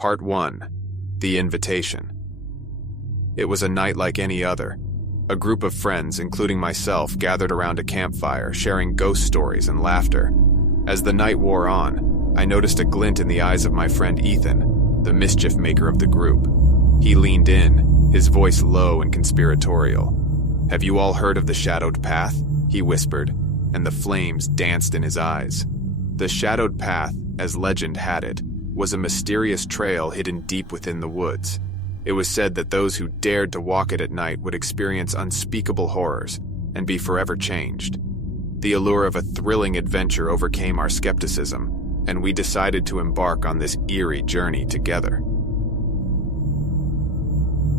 Part 1. The Invitation. It was a night like any other. A group of friends, including myself, gathered around a campfire, sharing ghost stories and laughter. As the night wore on, I noticed a glint in the eyes of my friend Ethan, the mischief maker of the group. He leaned in, his voice low and conspiratorial. "Have you all heard of the Shadowed Path?" he whispered, and the flames danced in his eyes. The Shadowed Path, as legend had it, was a mysterious trail hidden deep within the woods. It was said that those who dared to walk it at night would experience unspeakable horrors and be forever changed. The allure of a thrilling adventure overcame our skepticism, and we decided to embark on this eerie journey together.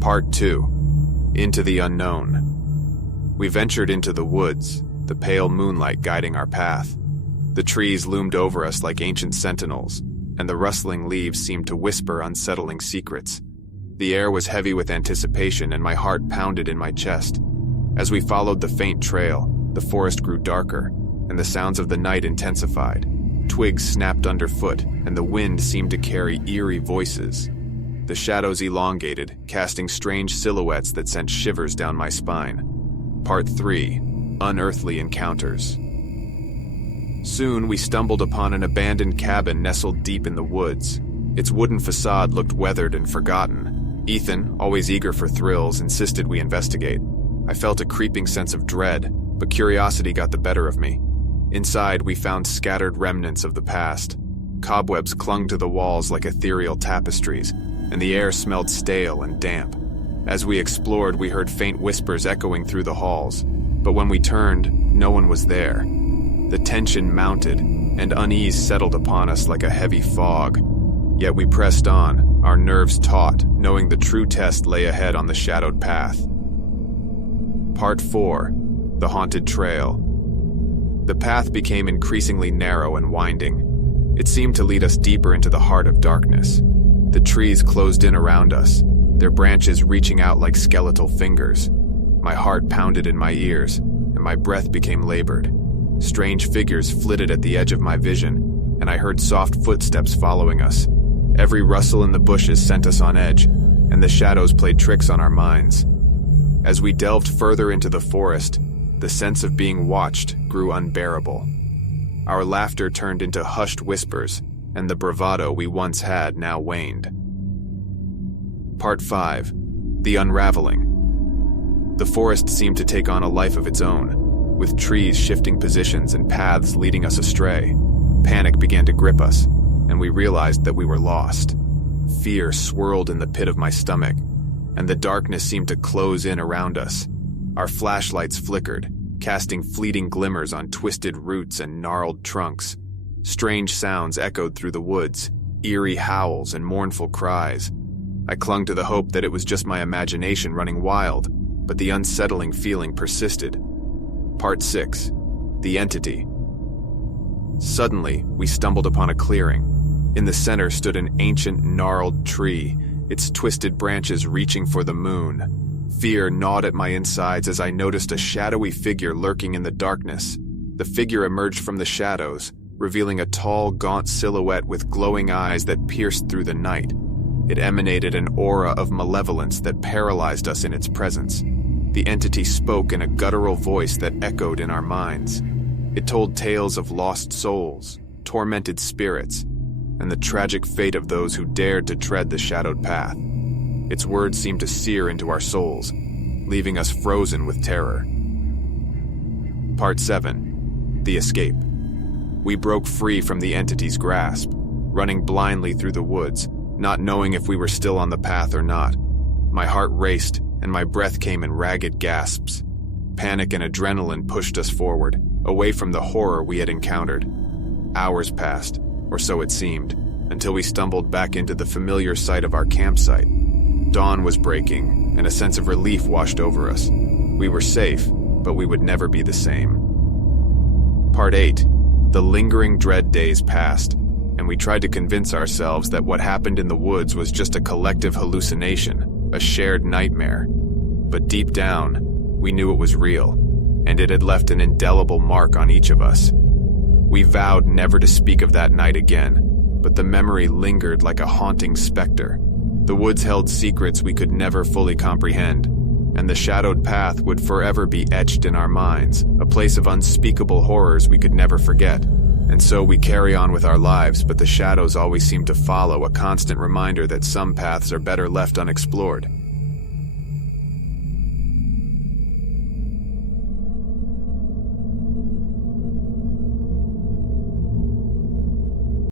Part 2. Into the Unknown. We ventured into the woods, the pale moonlight guiding our path. The trees loomed over us like ancient sentinels, and the rustling leaves seemed to whisper unsettling secrets. The air was heavy with anticipation, and my heart pounded in my chest. As we followed the faint trail, the forest grew darker, and the sounds of the night intensified. Twigs snapped underfoot, and the wind seemed to carry eerie voices. The shadows elongated, casting strange silhouettes that sent shivers down my spine. Part 3. Unearthly Encounters. Soon we stumbled upon an abandoned cabin nestled deep in the woods. Its wooden facade looked weathered and forgotten. Ethan, always eager for thrills, insisted we investigate. I felt a creeping sense of dread, but curiosity got the better of me. Inside, we found scattered remnants of the past. Cobwebs clung to the walls like ethereal tapestries, and the air smelled stale and damp. As we explored, we heard faint whispers echoing through the halls, but when we turned, no one was there. The tension mounted, and unease settled upon us like a heavy fog. Yet we pressed on, our nerves taut, knowing the true test lay ahead on the Shadowed Path. Part 4. The Haunted Trail. The path became increasingly narrow and winding. It seemed to lead us deeper into the heart of darkness. The trees closed in around us, their branches reaching out like skeletal fingers. My heart pounded in my ears, and my breath became labored. Strange figures flitted at the edge of my vision, and I heard soft footsteps following us. Every rustle in the bushes sent us on edge, and the shadows played tricks on our minds. As we delved further into the forest, the sense of being watched grew unbearable. Our laughter turned into hushed whispers, and the bravado we once had now waned. Part 5. The Unraveling. The forest seemed to take on a life of its own, with trees shifting positions and paths leading us astray. Panic began to grip us, and we realized that we were lost. Fear swirled in the pit of my stomach, and the darkness seemed to close in around us. Our flashlights flickered, casting fleeting glimmers on twisted roots and gnarled trunks. Strange sounds echoed through the woods, eerie howls and mournful cries. I clung to the hope that it was just my imagination running wild, but the unsettling feeling persisted. Part 6. The Entity. Suddenly, we stumbled upon a clearing. In the center stood an ancient, gnarled tree, its twisted branches reaching for the moon. Fear gnawed at my insides as I noticed a shadowy figure lurking in the darkness. The figure emerged from the shadows, revealing a tall, gaunt silhouette with glowing eyes that pierced through the night. It emanated an aura of malevolence that paralyzed us in its presence. The entity spoke in a guttural voice that echoed in our minds. It told tales of lost souls, tormented spirits, and the tragic fate of those who dared to tread the Shadowed Path. Its words seemed to sear into our souls, leaving us frozen with terror. Part 7. The Escape. We broke free from the entity's grasp, running blindly through the woods, not knowing if we were still on the path or not. My heart raced, and my breath came in ragged gasps. Panic and adrenaline pushed us forward, away from the horror we had encountered. Hours passed, or so it seemed, until we stumbled back into the familiar site of our campsite. Dawn was breaking, and a sense of relief washed over us. We were safe, but we would never be the same. Part 8. The lingering dread days passed, and we tried to convince ourselves that what happened in the woods was just a collective hallucination, a shared nightmare. But deep down, we knew it was real, and it had left an indelible mark on each of us. We vowed never to speak of that night again, but the memory lingered like a haunting specter. The woods held secrets we could never fully comprehend, and the shadowed path would forever be etched in our minds, a place of unspeakable horrors we could never forget. And so we carry on with our lives, but the shadows always seem to follow, a constant reminder that some paths are better left unexplored.